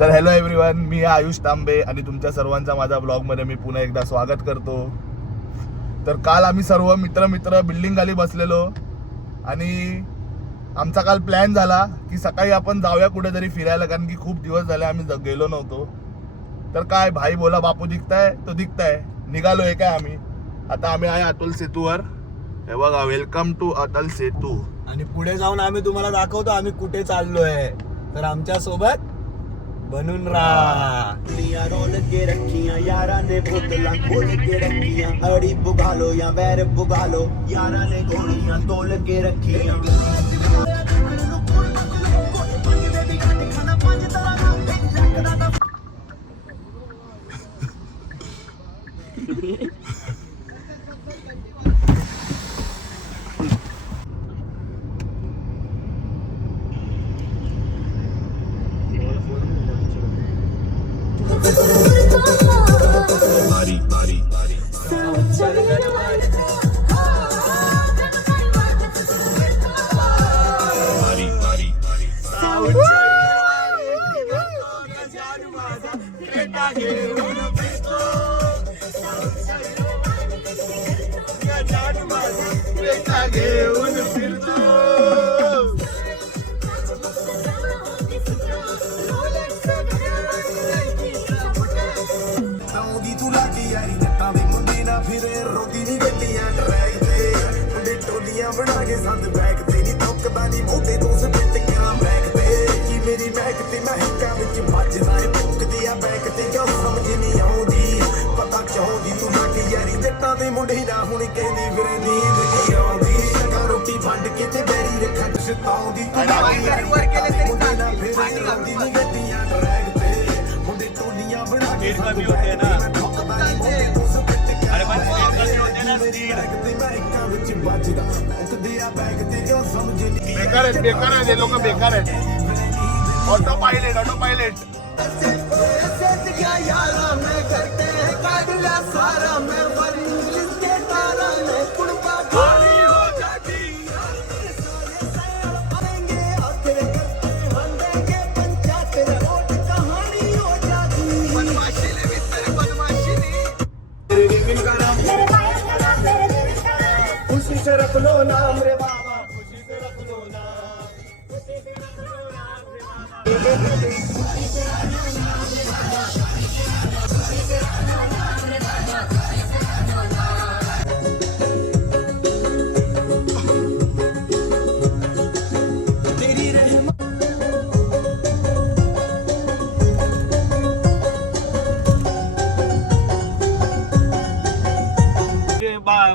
तर hello everyone, मी आयुष तांबे आणि तुमच्या सर्वांचा माझ्या ब्लॉगमध्ये मी पुन्हा एकदा स्वागत करतो. तर काल आम्ही सर्व मित्र बिल्डिंग खाली बसलेलो आणि आमचा काल प्लॅन झाला की सकाळी आपण जाऊया कुठेतरी फिरायला, कारण की खूप दिवस झाले आम्ही गेलो नव्हतो. तर काय भाई बोला बापू दिखताय तो दिखताय, निघालोय काय आम्ही. आता आम्ही आहे अटल सेतूवर. हे बघा, वेलकम टू अटल सेतू. आणि पुढे जाऊन आम्ही तुम्हाला दाखवतो आम्ही कुठे चाललोय. तर आमच्या सोबत बनून राहा. रोल के रखियां यारा ने बोतलां खोल के रखियां, अड़ी बुगा लो या वैर बुगा लो, यारा ने गोलियां तोल के रखियां. बेकार आहे, लोक बेकार आहेत. ऑटो पायलट खुशी से रख लो नाम रे बाबा, खुशी से रख लो नाम, खुशी से रख लो नाम रे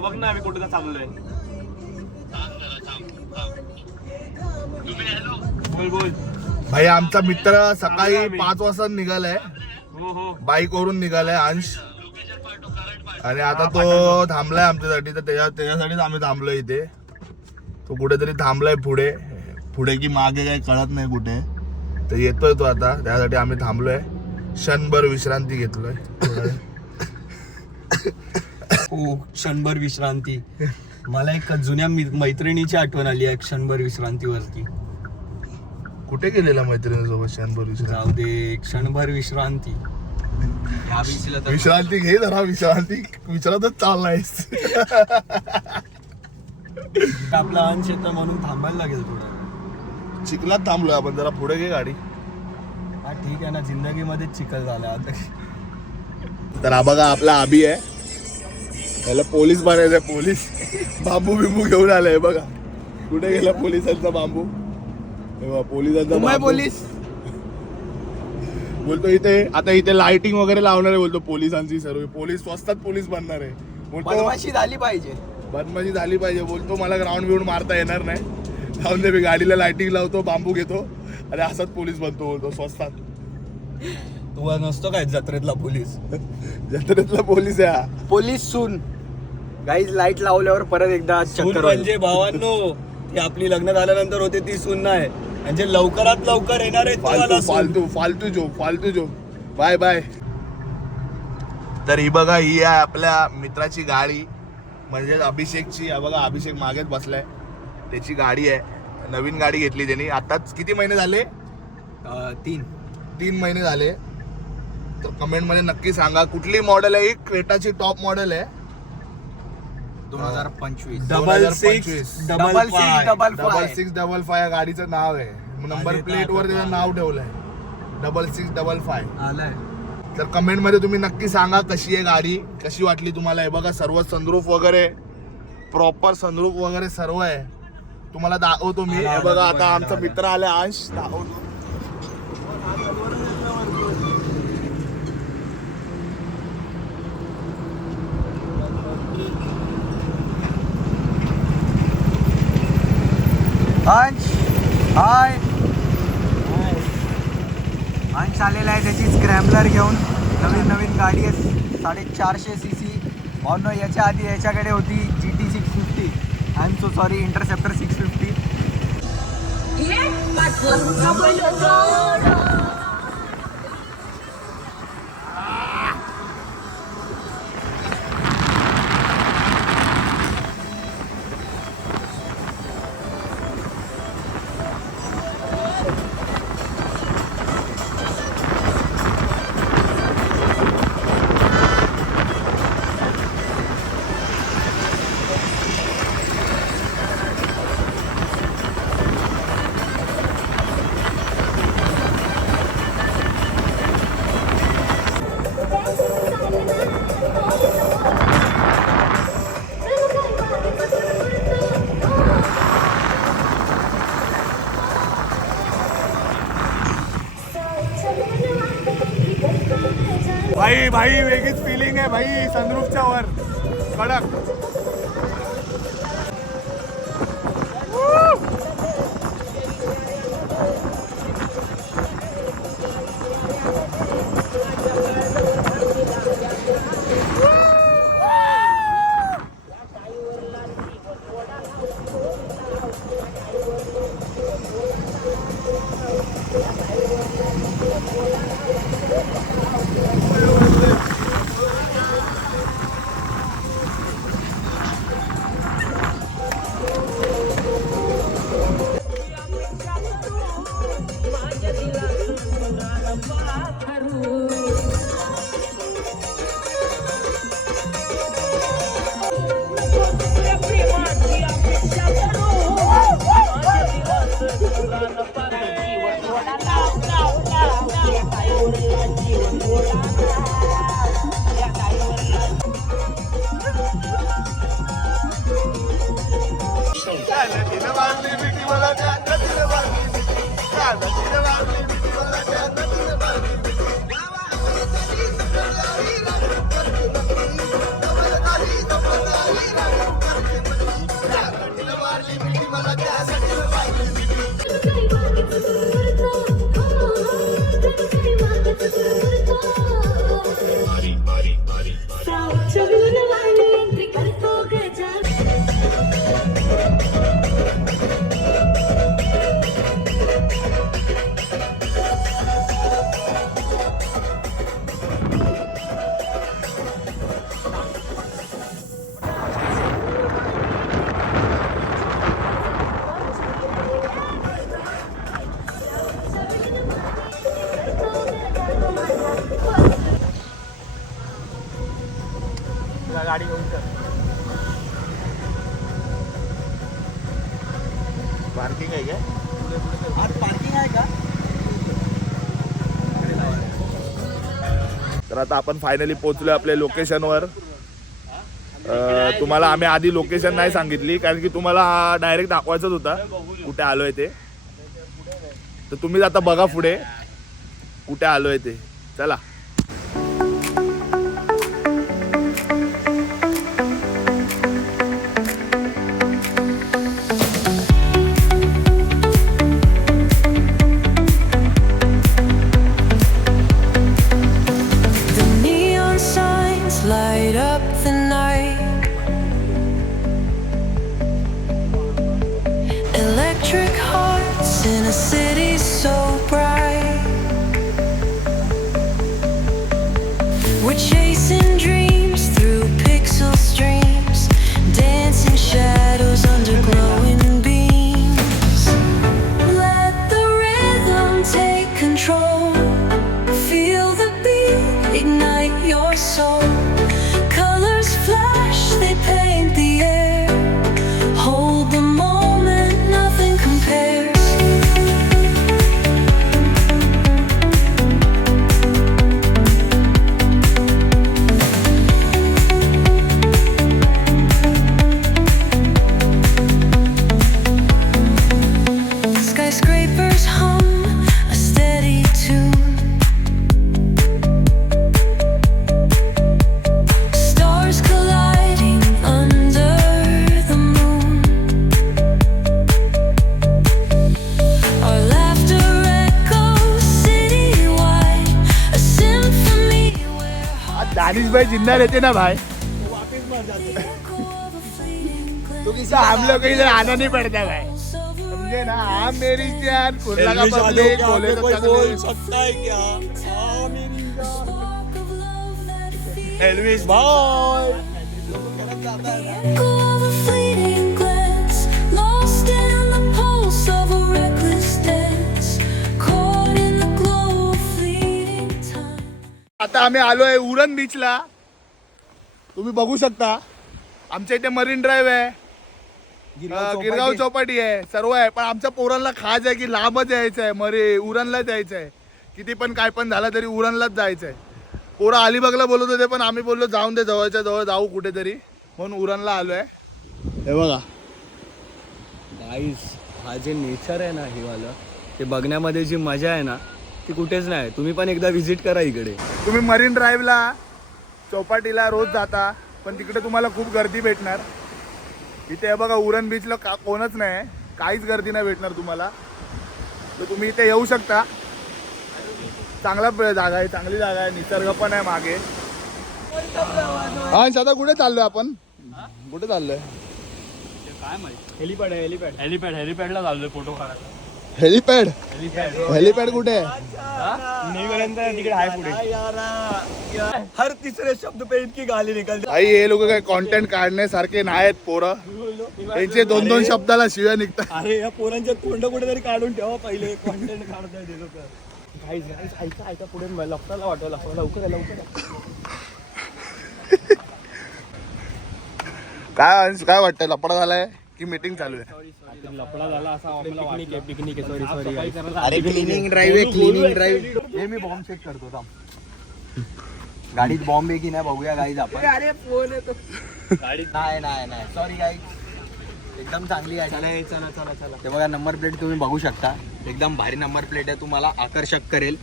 बघ ना आम्ही कुठे चाललोय. बोल बोल भाई. आमचा मित्र सकाळी 5 वाजता निघालाय, हो बाईक वरून निघालाय अंश, आणि आता तो थांबलाय आमच्यासाठी. तर त्याच्यासाठीच आम्ही थांबलोय इथे. तो कुठेतरी थांबलाय पुढे की मागे काही कळत नाही कुठे. तर येतोय तो आता, त्यासाठी आम्ही थांबलोय. क्षणभर विश्रांती घेतलोय. हो, क्षणभर विश्रांती. मला एक जुन्या मैत्रिणीची आठवण आली आहे क्षणभर विश्रांतीवरती. कुठे गेलेला मैत्रिणीसोबत क्षणभर विश्रांती? जाऊ दे, क्षणभर विश्रांती. विश्रांती घे जरा, विचारतच चाललायस. आपला अंश येतं म्हणून थांबायला लागेल थोडं. चिखलात थांबलोय आपण, जरा पुढे घे गाडी. हा ठीक आहे ना, जिंदगीमध्ये चिखल झाला आता. तर हा बघा आपला आबी आहे, त्याला पोलीस बनायचंय. पोलीस बांबू बिंबू घेऊन आलाय बघा. कुठे गेला पोलिसांचा बांबू? पोलिसांचा बांबू. पोलीस बोलतो इथे लाइटिंग वगैरे लावणार आहे बोलतो, पोलिसांची सर्व. पोलीस स्वस्तात पोलीस बनणार आहे बोलतो. बदमाशी झाली पाहिजे बोलतो. मला ग्राउंड बिऊंड मारता येणार नाही, जाऊन दे, मी गाडीला लाइटिंग लावतो, बांबू घेतो आणि असाच पोलीस बनतो बोलतो स्वस्तात. तू नसतो काय जत्रेतला पोलीस? जत्रेतला पोलीस आहे हा. पोलीस सून गाईज लाईट लावल्यावर परत एकदा चक्कर. म्हणजे भावांनो, ती आपली लग्न झाल्यानंतर होते ती सून नाही, म्हणजे लवकरात लवकर येणार आहे. फालतू जो बाय बाय. तर ही बघा, ही आहे आपल्या मित्राची गाडी, म्हणजे अभिषेकची. बघा अभिषेक मागेच बसलाय, त्याची गाडी आहे. नवीन गाडी घेतली त्यांनी आताच. किती महिने झाले? 3 महिने झाले. तर कमेंट मध्ये नक्की सांगा कुठली मॉडेल आहे ही. क्रेटाची टॉप मॉडेल आहे 2025. 6655 या गाडीचं नाव आहे. नंबर प्लेट वर त्याचं नाव ठेवलंय 6655. आलाय. तर कमेंट मध्ये तुम्ही नक्की सांगा कशी आहे गाडी, कशी वाटली तुम्हाला. हे बघा सर्व सनरूफ वगैरे प्रॉपर सनरूफ वगैरे सर्व आहे. तुम्हाला दाखवतो मी. हे बघा आता आमचा मित्र आला अंश, दाखवतो. अंश हाय. अंश आलेला आहे त्याची स्क्रॅम्बलर घेऊन. नवीन गाडी आहे 450 cc. ऑन याच्या आधी याच्याकडे होती GT 650. I am so sorry, interceptor 650. भाई वेगळीच फिलिंग आहे भाई सनरूफच्या वर. कडक. गाडी घेऊन चल. पार्किंग आहे का? आज पार्किंग आहे का? तर आता आपण फायनली पोहोचलोय आपल्या लोकेशनवर. तुम्हाला आम्ही आधी लोकेशन नाही सांगितली कारण की तुम्हाला डायरेक्ट दाखवायचंच होता कुठे आलोय ते. तर तुम्हीच आता बघा पुढे कुठे आलोय ते. चला. Light up the night. Electric hearts in a city so bright. We're chasing dreams through pixel streams, dancing shadows under glowing beams. Let the rhythm take control. Danish भाई जिंदा रहते ना भाई तो किसा हम लोग इधर आना नहीं पड़ता भाई, समझे ना। हम मेरी जान कुर्ला का पब्लिक बोले तो बोल सकता है क्या? एल्विस भाई Go of a fleeting glance, lost in the pulse of a reckless dance, caught in the glow of fleeting time. आता आम्ही आलोय उरण बीचला. तुम्ही बघू शकता आमच्या इथे मरीन ड्राईव्ह आहे, गिरगाव चौपाटी आहे, सर्व आहे. पण आमच्या पोरांना खास आहे की लांबच यायचं आहे, उरणलाच यायचं आहे. किती पण काय पण झालं तरी उरणलाच जायचं आहे. पोरं अलिबागला बोलत होते पण आम्ही बोललो जाऊन दे, जवळच्या जवळ जाऊ कुठेतरी, म्हणून उरणला आलोय. हे बघा गाईस, हा जे नेचर आहे ना हे वाला, ते बघण्यामध्ये जी मजा आहे ना ती कुठेच नाही. तुम्ही पण एकदा व्हिजिट करा इकडे. तुम्ही मरीन ड्राईव्हला चौपाटीला रोज जाता पण तिकडे तुम्हाला खूप गर्दी भेटणार. इथे हे बघा उरण बीचला कोणच नाही, काहीच गर्दी नाही भेटणार तुम्हाला. तर तुम्ही इथे येऊ शकता. चांगला जागा आहे, चांगली जागा आहे, निसर्ग पण आहे मागे. हा आता कुठे चाललोय आपण? कुठे चाललोय? काय माहिती, हेलिपॅड आहे. हेलिपॅडला चाललोय फोटो काढायला. हेलिपॅड? हेलिपॅड कुठे आहे? तिकडे आहे पुढे. हर तिसरे शब्द पे इतकी गाली निकलते. आई हे लोक काय कॉन्टेंट काढण्यासारखे नाही आहेत पोरं, त्यांचे 2-2 शब्दाला शिव्या निघतात. अरे या पोरांच्या तोंड कुठेतरी काढून ठेवा पहिले. कॉन्टेंट काढताय ते लोक. ऐका पुढे लपटाला वाटव. लवकर काय वाटतं, लपडा झालाय की मीटिंग चालू आहे? लपडा झाला असा पिकनिक आहे. सॉरी अरे क्लिनिंग ड्राईव्ह आहे, क्लिनिंग ड्राईव्ह. हे मी बॉम्ब चेक करतो थांब. गाडीत बॉम्ब आहे की नाही बघूया गाईज आपण. अरे फोन येतो गाडीत. नाही सॉरी गाईज, एकदम चांगली गाडी. चला. ते बघा नंबर प्लेट तुम्ही बघू शकता, एकदम भारी नंबर प्लेट आहे, तुम्हाला आकर्षक करेल.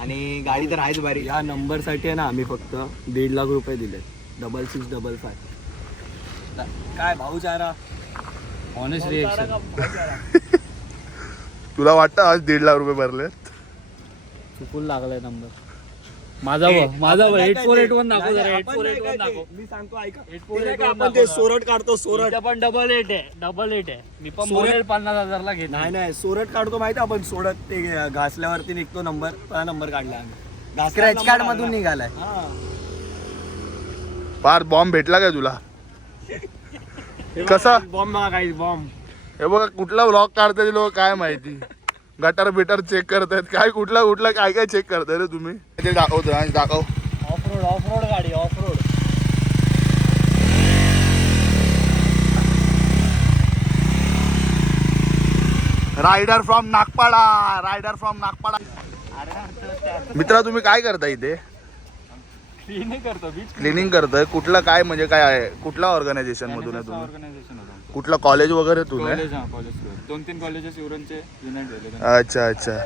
आणि गाडी तर आहेच भारी. या नंबरसाठी आहे ना आम्ही फक्त 1.5 लाख रुपये दिले. 6655. काय भाऊ चारा. Honest reaction. तुला वाटतं आज 1.5 लाख रुपये भरले? चुकून लागलाय नंबर माझा. 8481 दाखव जरा. 8481 दाखव. मी सांगतो ऐका. 8481 आपण ते सोरट काढतो. सोरट पण डबल एट आहे. मी पण सोरट 50,000ला घेत. नाही सोरट काढतो माहिती आपण. सोडत ते घासल्यावरती निघतो नंबर. नंबर काढला आम्ही. स्क्रॅच कार्ड मधून निघालाय. फार बॉम्ब भेटला काय तुला? कसा बॉम्ब बघा काही बॉम्ब. हे बघा कुठला ब्लॉग काढताय लोक काय माहिती. गटर बिटर चेक करतायत काय, कुठला काय चेक करताय रे तुम्ही? ते दाखव. ऑफ रोड गाडी. Off road. Rider from Nagpada. मित्रा तुम्ही काय करता इथे? क्लिनिंग करतोय. कुठला काय म्हणजे काय आहे? कुठल्या ऑर्गनायझेशन मधून आहे तुम्ही? कुठला कॉलेज वगैरे तुम्ही? 2-3 कॉलेजेस युरोनचे युनाइट झाले. अच्छा.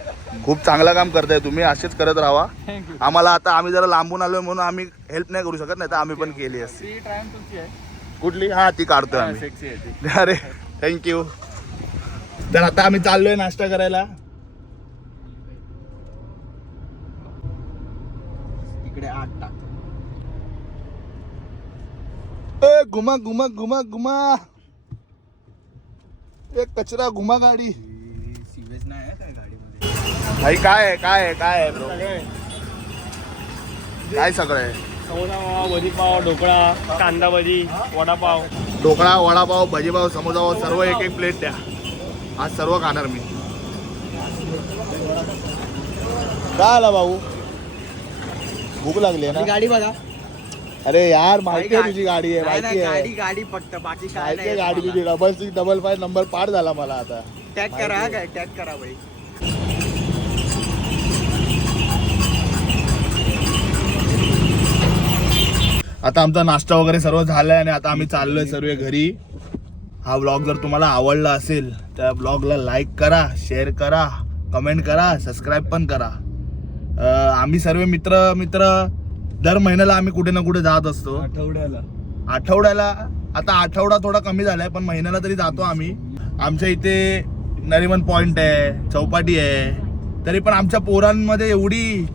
खूप चांगलं काम करताय तुम्ही, असेच करत राहा. आम्हाला आता आम्ही जरा लांबून आलोय म्हणून आम्ही हेल्प नाही करू शकत, नाही तर आम्ही पण केली असती. कुठली? हा ती काढतोय आम्ही. अरे थँक्यू. तर आता आम्ही चाललोय नाश्ता करायला. इकडे 8 टाक. घुमा एक कचरा घुमा गाडी. सिरियस नाही आहे काय गाडीमध्ये. भाई काय आहे ब्रो? काय सगळं आहे? समोसा, वडीपाव, ढोकळा, कांदा भजी, वडापाव. ढोकळा, वडापाव, भजीपाव, समोसा सर्व एक प्लेट द्या. आज सर्व खाणार मी. काय आला भाऊ? भूक लागली ना? गाडी बघा. अरे यार माहिती आहे तुझी गाडी आहे, माहिती आहे. गाडी फक्त बाकी काय माहिती आहे गाडी तुझी. 6655 नंबर पार झाला मला आता. टॅग करा. काय टॅग करा भाई. आता आमचा नाश्ता वगैरे सर्व झालाय आणि आता आम्ही चाललोय सर्व घरी. हा व्लॉग जर तुम्हाला आवडला असेल तर ब्लॉगला लाईक करा, शेअर करा, कमेंट करा, सबस्क्राईब पण करा. आम्ही सर्व मित्र दर महिन्याला आम्ही कुठे ना कुठे जात असतो. आठवड्याला आता आठवडा थोडा कमी झालाय पण महिन्याला तरी जातो आम्ही. आमच्या इथे नरिमन पॉइंट आहे, चौपाटी आहे, तरी पण आमच्या पोरांमध्ये एवढी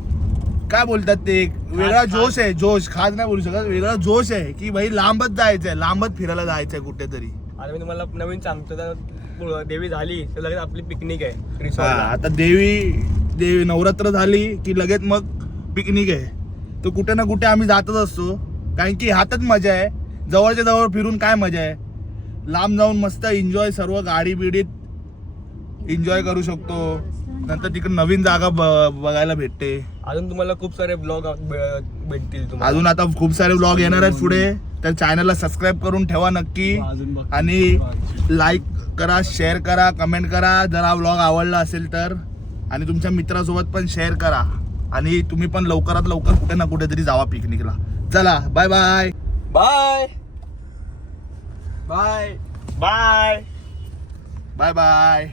काय बोलतात ते एक वेगळा जोश आहे, जोश खास नाही बोलू शकत, वेगळा जोश आहे की भाई लांबच जायचंय, लांबच फिरायला जायचंय कुठेतरी. आता मी तुम्हाला नवीन सांगतो तर देवी झाली तर लगेच आपली पिकनिक आहे हा, रिसॉर्टला. आता देवी नवरात्र झाली की लगेच मग पिकनिक आहे. तर कुठे ना कुठे आम्ही जातच असतो, कारण की ह्यातच मजा आहे. जवळच्या जवळ फिरून काय मजा आहे, लांब जाऊन मस्त एन्जॉय, सर्व गाडी बिडीत एन्जॉय करू शकतो. नंतर तिकडे नवीन जागा बघायला भेटते. अजून तुम्हाला खूप सारे ब्लॉग भेटतील तुम्हाला. अजून आता खूप सारे ब्लॉग येणार आहेत पुढे, तर चॅनलला सबस्क्राईब करून ठेवा नक्की. आणि लाईक करा, शेअर करा, कमेंट करा जर हा ब्लॉग आवडला असेल तर. आणि तुमच्या मित्रासोबत पण शेअर करा. आणि तुम्ही पण लवकरात लवकर कुठे ना कुठेतरी जावा पिकनिकला. चला, bye bye bye bye. Bye bye bye.